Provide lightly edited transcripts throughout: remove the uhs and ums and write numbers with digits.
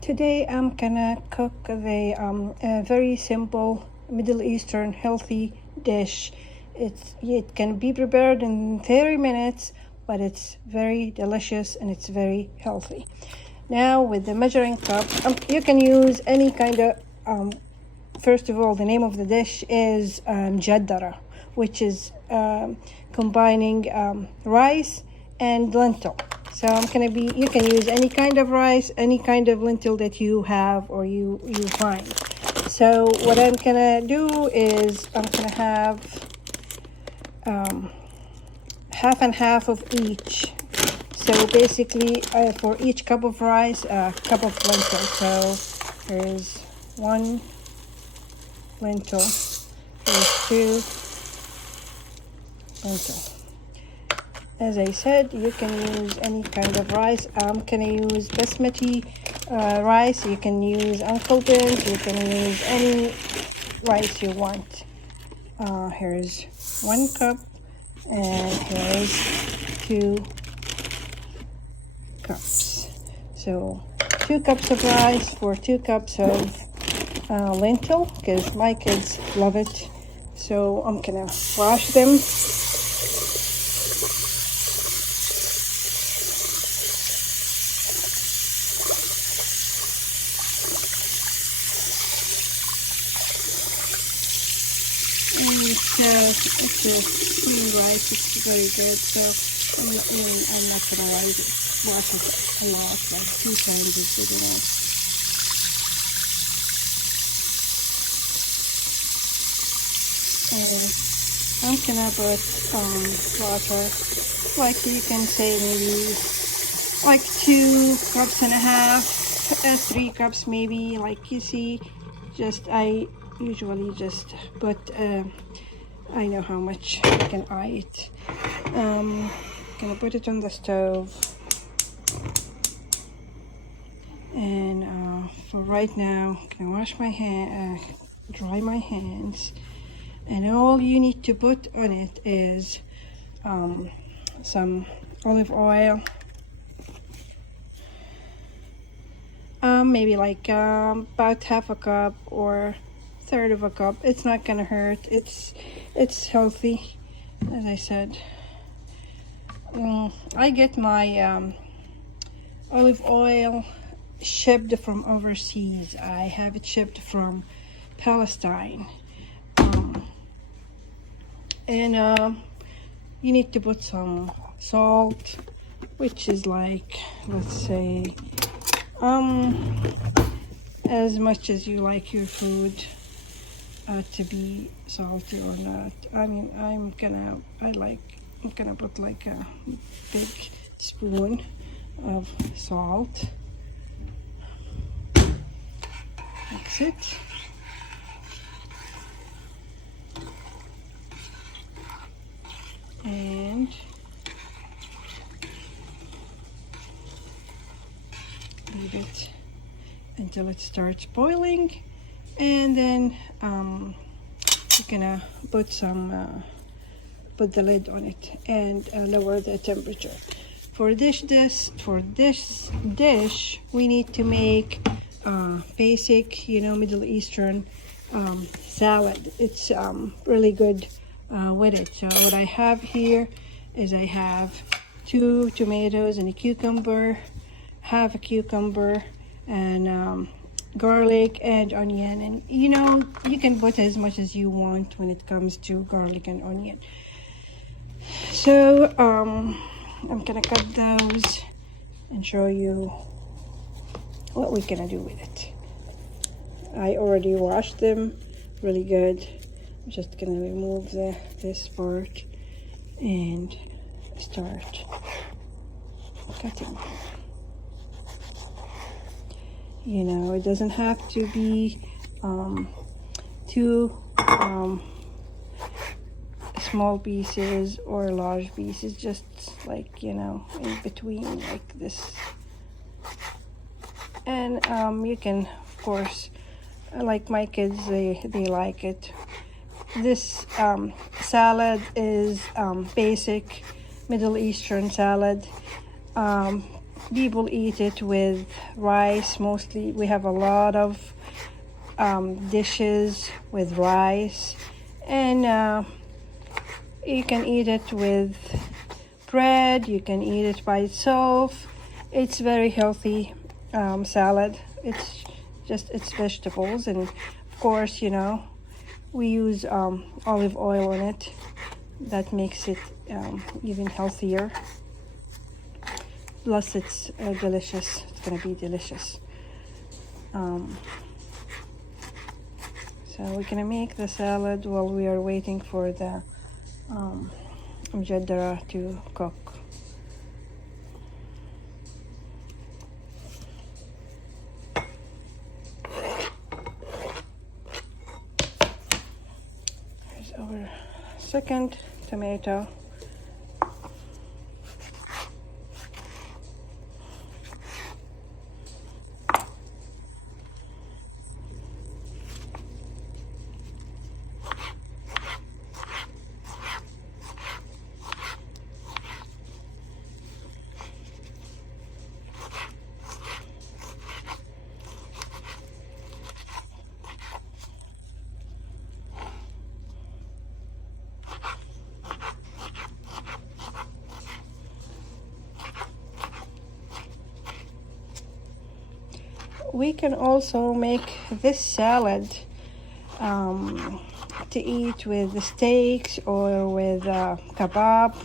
Today I'm gonna cook a very simple Middle Eastern healthy dish. It can be prepared in 30 minutes, but it's very delicious and it's very healthy. Now with the measuring cup, you can use any kind of. First of all, the name of the dish is Majadara, which is combining rice and lentil. So you can use any kind of rice, any kind of lentil that you have or you find. So what I'm gonna do is I'm gonna have half and half of each. So basically for each cup of rice, a cup of lentil. So there's one lentil, here's two lentil. As I said, you can use any kind of rice. I'm gonna use basmati rice. You can use uncle beans. You can use any rice you want. Here's 1 cup, and here's 2 cups. So 2 cups of rice for 2 cups of lentil, because my kids love it. So I'm gonna wash them. It's a clean rice. It's very good. So I'm not gonna wash it a lot, like 2 times is good enough. I'm gonna put water, like you can say maybe like 2 cups and a half, 3 cups maybe. Like you see, I usually just put. I know how much I can eat. Gonna put it on the stove, and for right now, I'm gonna wash my hand, dry my hands, and all you need to put on it is some olive oil, maybe like about half a cup or third of a cup. It's not gonna hurt. It's healthy, as I said. I get my olive oil shipped from overseas. I have it shipped from Palestine, and you need to put some salt, which is like, let's say, as much as you like your food to be salty or not. I mean, I'm gonna put like a big spoon of salt. Mix it. And leave it until it starts boiling, and then you're gonna put the lid on it and lower the temperature. For this dish, we need to make basic, Middle Eastern salad. It's really good with it. So what I have here is I have 2 tomatoes and a cucumber, half a cucumber, and garlic and onion. And you can put as much as you want when it comes to garlic and onion. So I'm gonna cut those and show you what we're gonna do with it. I already washed them really good. I'm just gonna remove this part and start cutting. It doesn't have to be too small pieces or large pieces, just like in between, like this. And you can, of course, like my kids, they like it. This salad is basic Middle Eastern salad. people eat it with rice mostly. We have a lot of dishes with rice, and you can eat it with bread. You can eat it by itself. It's very healthy salad. It's vegetables, and of course, you know, we use olive oil on it. That makes it even healthier. Plus, it's delicious. It's gonna be delicious. So we're gonna make the salad while we are waiting for the Majadara to cook. Here's our second tomato. We can also make this salad to eat with the steaks or with kebab,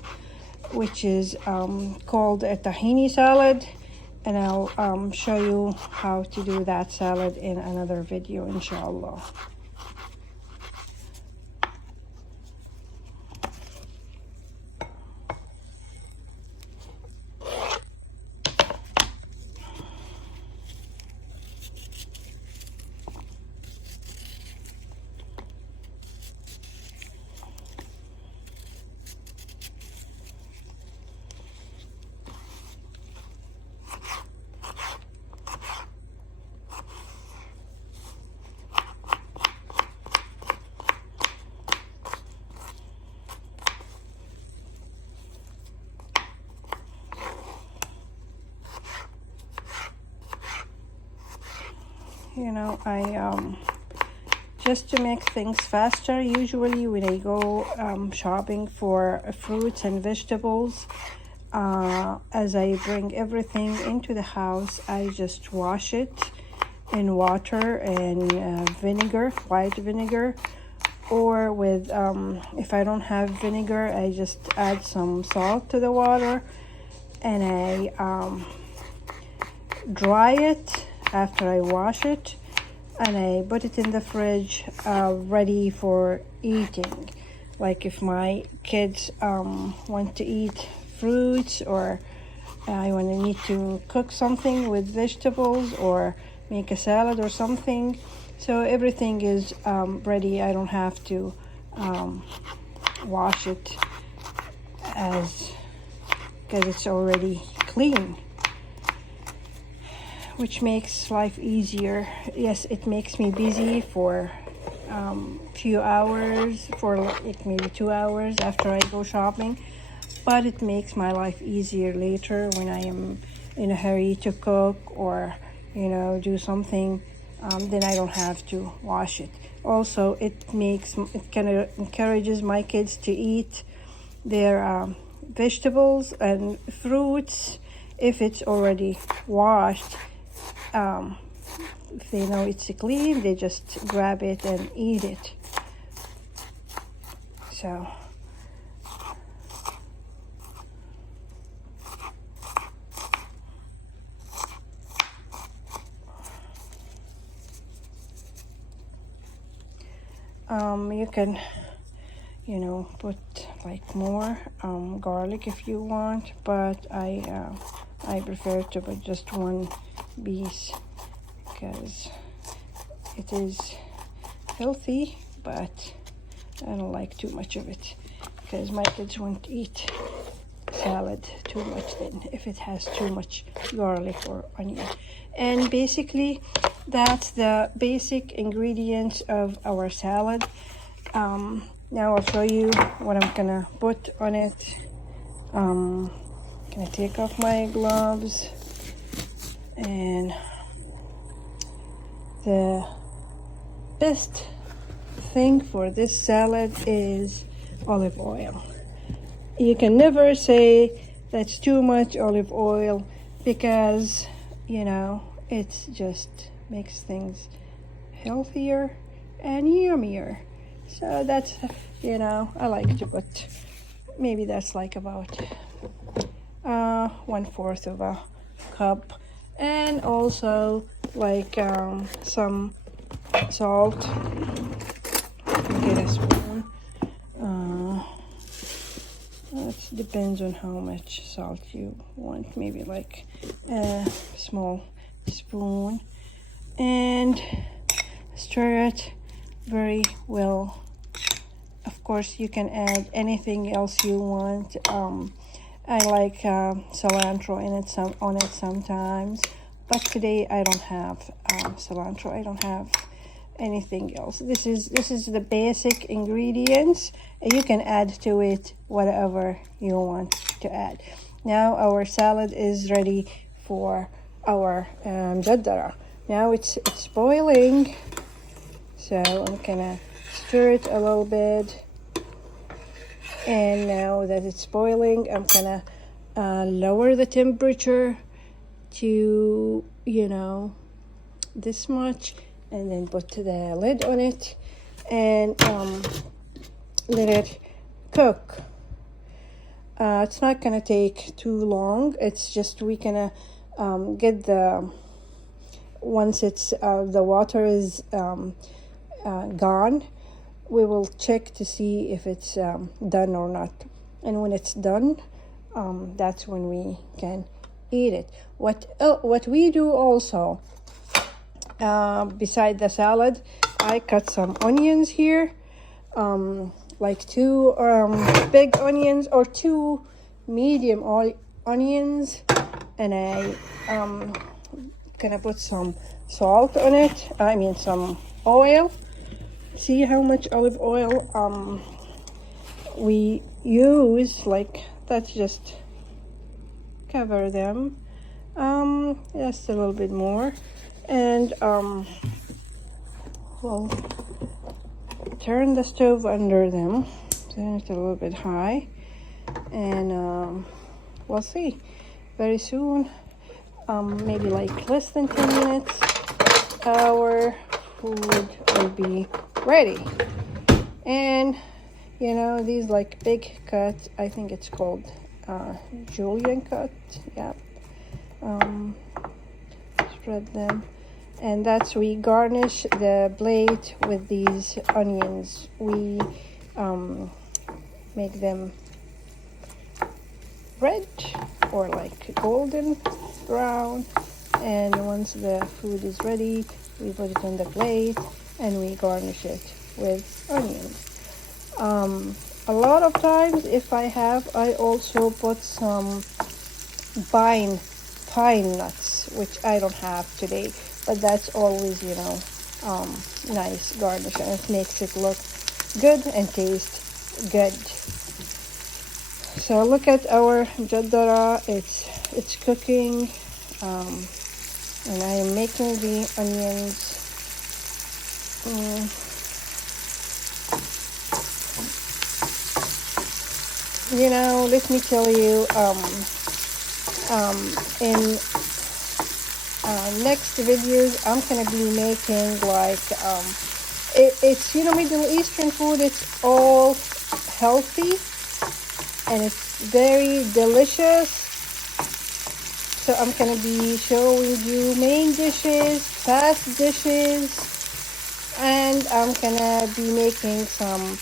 which is called a tahini salad, and I'll show you how to do that salad in another video, inshallah. You know, I just to make things faster, usually when I go shopping for fruits and vegetables, as I bring everything into the house, I just wash it in water and vinegar, white vinegar, or with if I don't have vinegar, I just add some salt to the water, and I dry it after I wash it, and I put it in the fridge ready for eating. Like if my kids want to eat fruits, or I need to cook something with vegetables or make a salad or something, so everything is ready. I don't have to wash it because it's already clean, which makes life easier. Yes, it makes me busy for few hours, for like maybe 2 hours after I go shopping, but it makes my life easier later when I am in a hurry to cook or, you know, do something. Then I don't have to wash it. Also, it kind of encourages my kids to eat their vegetables and fruits if it's already washed. If they know it's clean, they just grab it and eat it. So you can, you know, put like more garlic if you want, but I prefer to put just one piece because it is healthy, but I don't like too much of it because my kids won't eat salad too much then if it has too much garlic or onion. And basically that's the basic ingredients of our salad. Now I'll show you what I'm gonna put on it. Gonna take off my gloves And the best thing for this salad is olive oil. You can never say that's too much olive oil because, it just makes things healthier and yummier. So that's, I like to put, maybe that's like about 1/4 of a cup, and also like some salt. Get a spoon. It depends on how much salt you want, maybe like a small spoon, and stir it very well. Of course, you can add anything else you want. I like cilantro on it sometimes, but today I don't have cilantro. I don't have anything else. This is the basic ingredients. You can add to it whatever you want to add. Now our salad is ready for our Majadara. Now it's boiling, so I'm gonna stir it a little bit. And now that it's boiling, I'm gonna lower the temperature to this much, and then put the lid on it and let it cook. It's not gonna take too long. It's just we gonna get once it's the water is gone, we will check to see if it's done or not. And when it's done, that's when we can eat it. What we do also, beside the salad, I cut some onions here, like 2 big onions or 2 medium onions, and I gonna put some salt on it. I mean some oil. See how much olive oil we use, like that's just cover them, just a little bit more, and we'll turn the stove under them, turn it a little bit high, and we'll see very soon, maybe like less than 10 minutes, our food will be ready. And these like big cuts, I think it's called julienne cut, yeah. Spread them, and that's we garnish the plate with these onions. We make them red or like golden brown, and once the food is ready, we put it on the plate and we garnish it with onions. A lot of times, if I also put some pine nuts, which I don't have today, but that's always nice garnish, and it makes it look good and taste good. So look at our Majadara. It's cooking, and I am making the onions. Let me tell you, in next videos, I'm gonna be making like it's Middle Eastern food. It's all healthy and it's very delicious. So I'm gonna be showing you main dishes, fast dishes, and I'm gonna be making some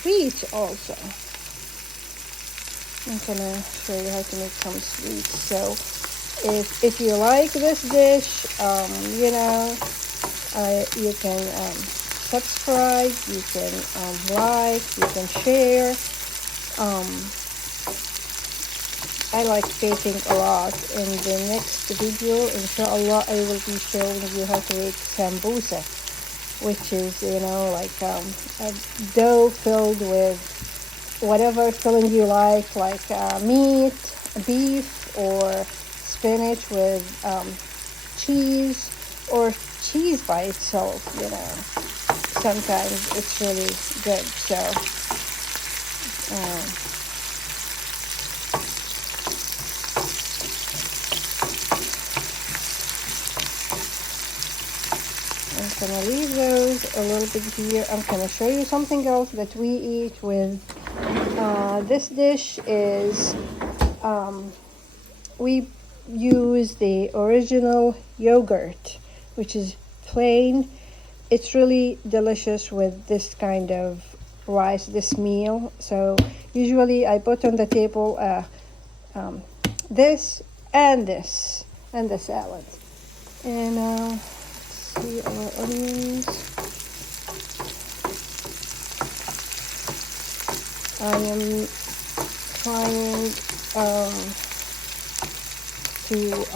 sweets also. I'm gonna show you how to make some sweets. So if you like this dish, you can subscribe, you can like, you can share. I like baking a lot. In the next video, inshallah, I will be showing you how to make sambusa, which is like a dough filled with whatever filling you like meat, beef, or spinach with cheese or cheese by itself, you know. Sometimes it's really good. So I'm gonna leave those a little bit here. I'm gonna show you something else that we eat with this dish is we use the original yogurt, which is plain. It's really delicious with this kind of rice, this meal. So usually I put on the table this and this and the salad. And let's see our onions. I am trying to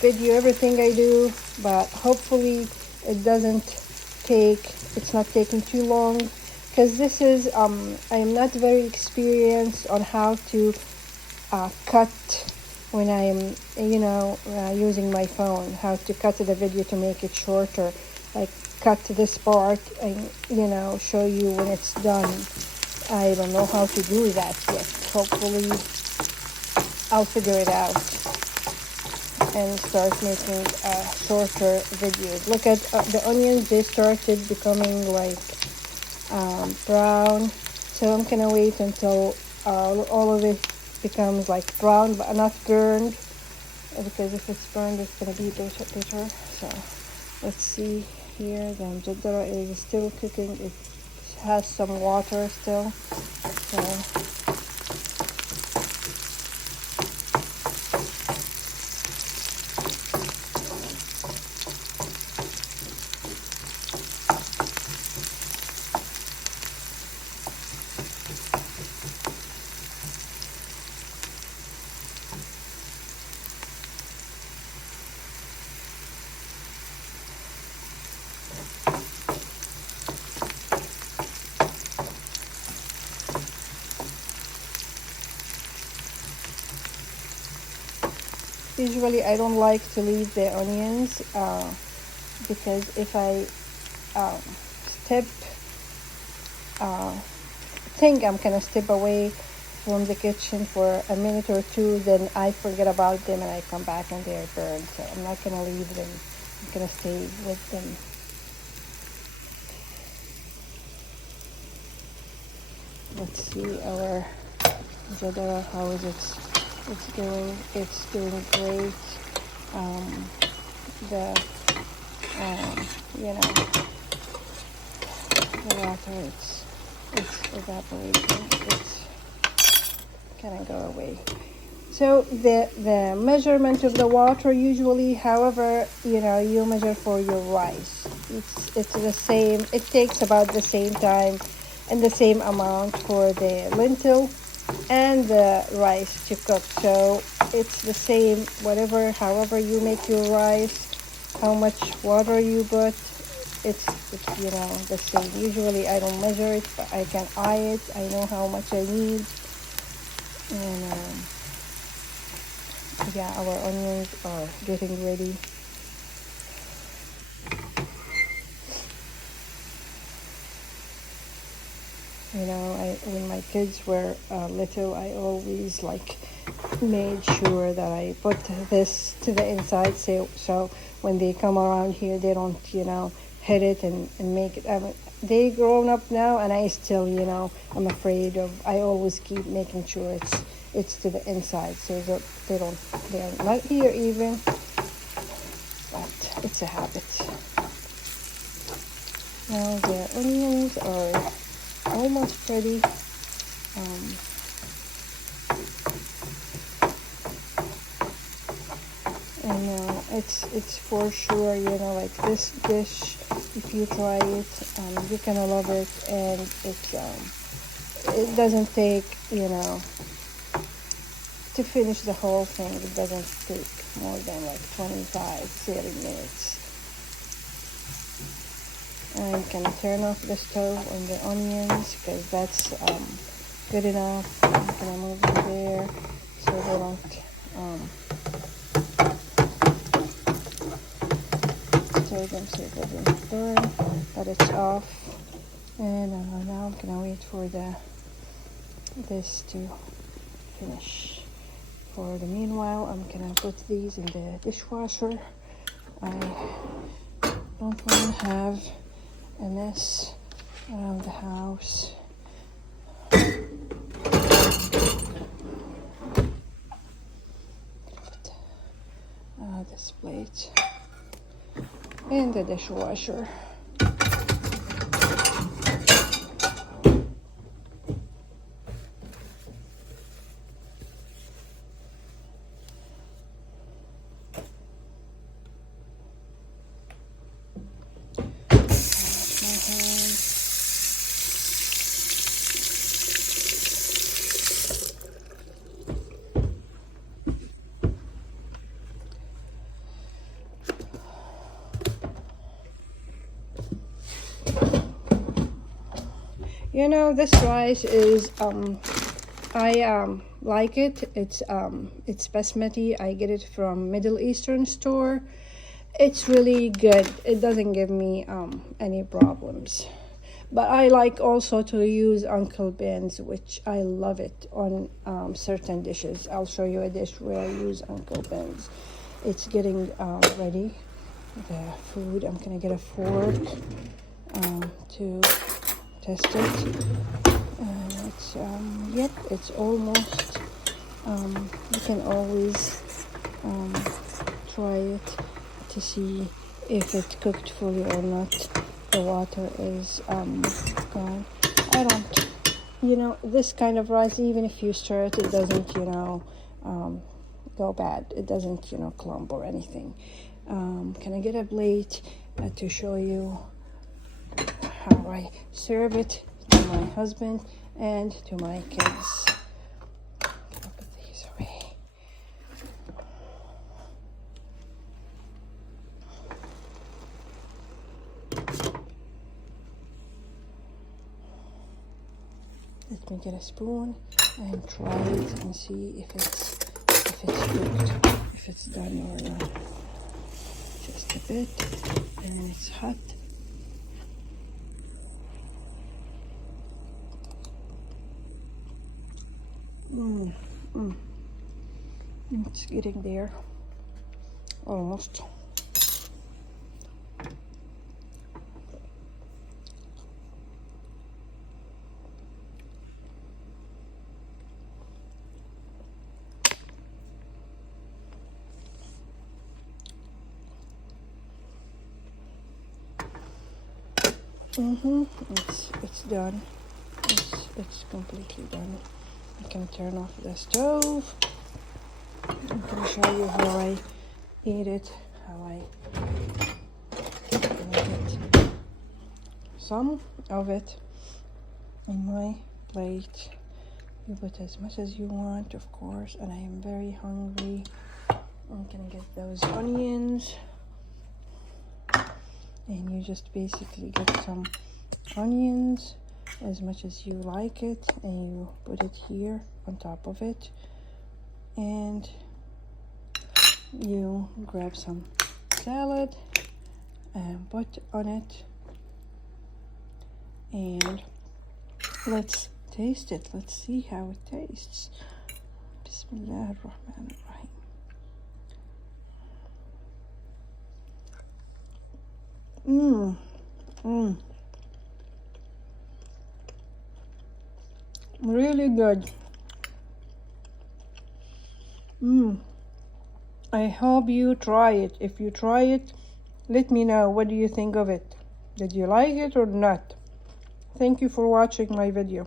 video everything I do, but hopefully it's not taking too long, because this is I am not very experienced on how to cut when I am using my phone, how to cut the video to make it shorter, like cut this part and show you when it's done. I don't know how to do that yet. Hopefully I'll figure it out and start making shorter videos. Look at the onions, they started becoming like brown, so I'm gonna wait until all of it becomes like brown but not burned, because if it's burned it's gonna be bitter. So let's see here, the Majadara is still cooking. It has some water still, so usually I don't like to leave the onions because if I think I'm gonna step away from the kitchen for a minute or two, then I forget about them and I come back and they're burned. So I'm not gonna leave them. I'm gonna stay with them. Let's see our Majadara, how is it? It's doing great. The water, it's evaporating. It's gonna go away. So the measurement of the water, usually, however, you measure for your rice. It's the same. It takes about the same time and the same amount for the lentil and the rice to cook. So it's the same, however you make your rice, how much water you put, it's the same. Usually I don't measure it, but I can eye it. I know how much I need. And our onions are getting ready. When my kids were little, I always made sure that I put this to the inside, so when they come around here, they don't hit it and make it. They grown up now, and I still I'm afraid of. I always keep making sure it's to the inside, so that they're not here even, but it's a habit. Now the onions are almost ready. And it's for sure, like this dish, if you try it, you're gonna love it. And it doesn't take, to finish the whole thing, it doesn't take more than 25-30 minutes. I'm gonna turn off the stove on the onions, because that's good enough. I'm gonna move them there so they don't show them so it doesn't burn, but it's off. And now I'm gonna wait for this to finish. For the meanwhile, I'm gonna put these in the dishwasher. I don't want to have a mess around the house. Put this plate in the dishwasher. You know, this rice is I like it. It's basmati. I get it from Middle Eastern store. It's really good. It doesn't give me any problems. But I like also to use Uncle Ben's, which I love it on certain dishes. I'll show you a dish where I use Uncle Ben's. It's getting ready, the food. I'm gonna get a fork to test it. And it's yep, it's almost. You can always try it to see if it's cooked fully or not. The water is gone. I don't, you know, this kind of rice, even if you stir it, it doesn't, you know, go bad. It doesn't, you know, clump or anything. Can I get a plate to show you how I serve it to my husband and to my kids? I'll put these away. Let me get a spoon and try it and see if it's cooked, if it's done or not. Just a bit, and it's hot. It's getting there, almost. It's done. It's completely done. I can turn off the stove. I'm gonna show you how I eat it, how I get some of it in my plate. You put as much as you want, of course, and I am very hungry. I'm gonna get those onions, and you just basically get some onions as much as you like it, and you put it here on top of it, and you grab some salad and put on it, and let's taste it. Let's see how it tastes. Bismillah ar-Rahman ar-Rahim. Really good. I hope you try it. If you try it, let me know what do you think of it. Did you like it or not? Thank you for watching my video.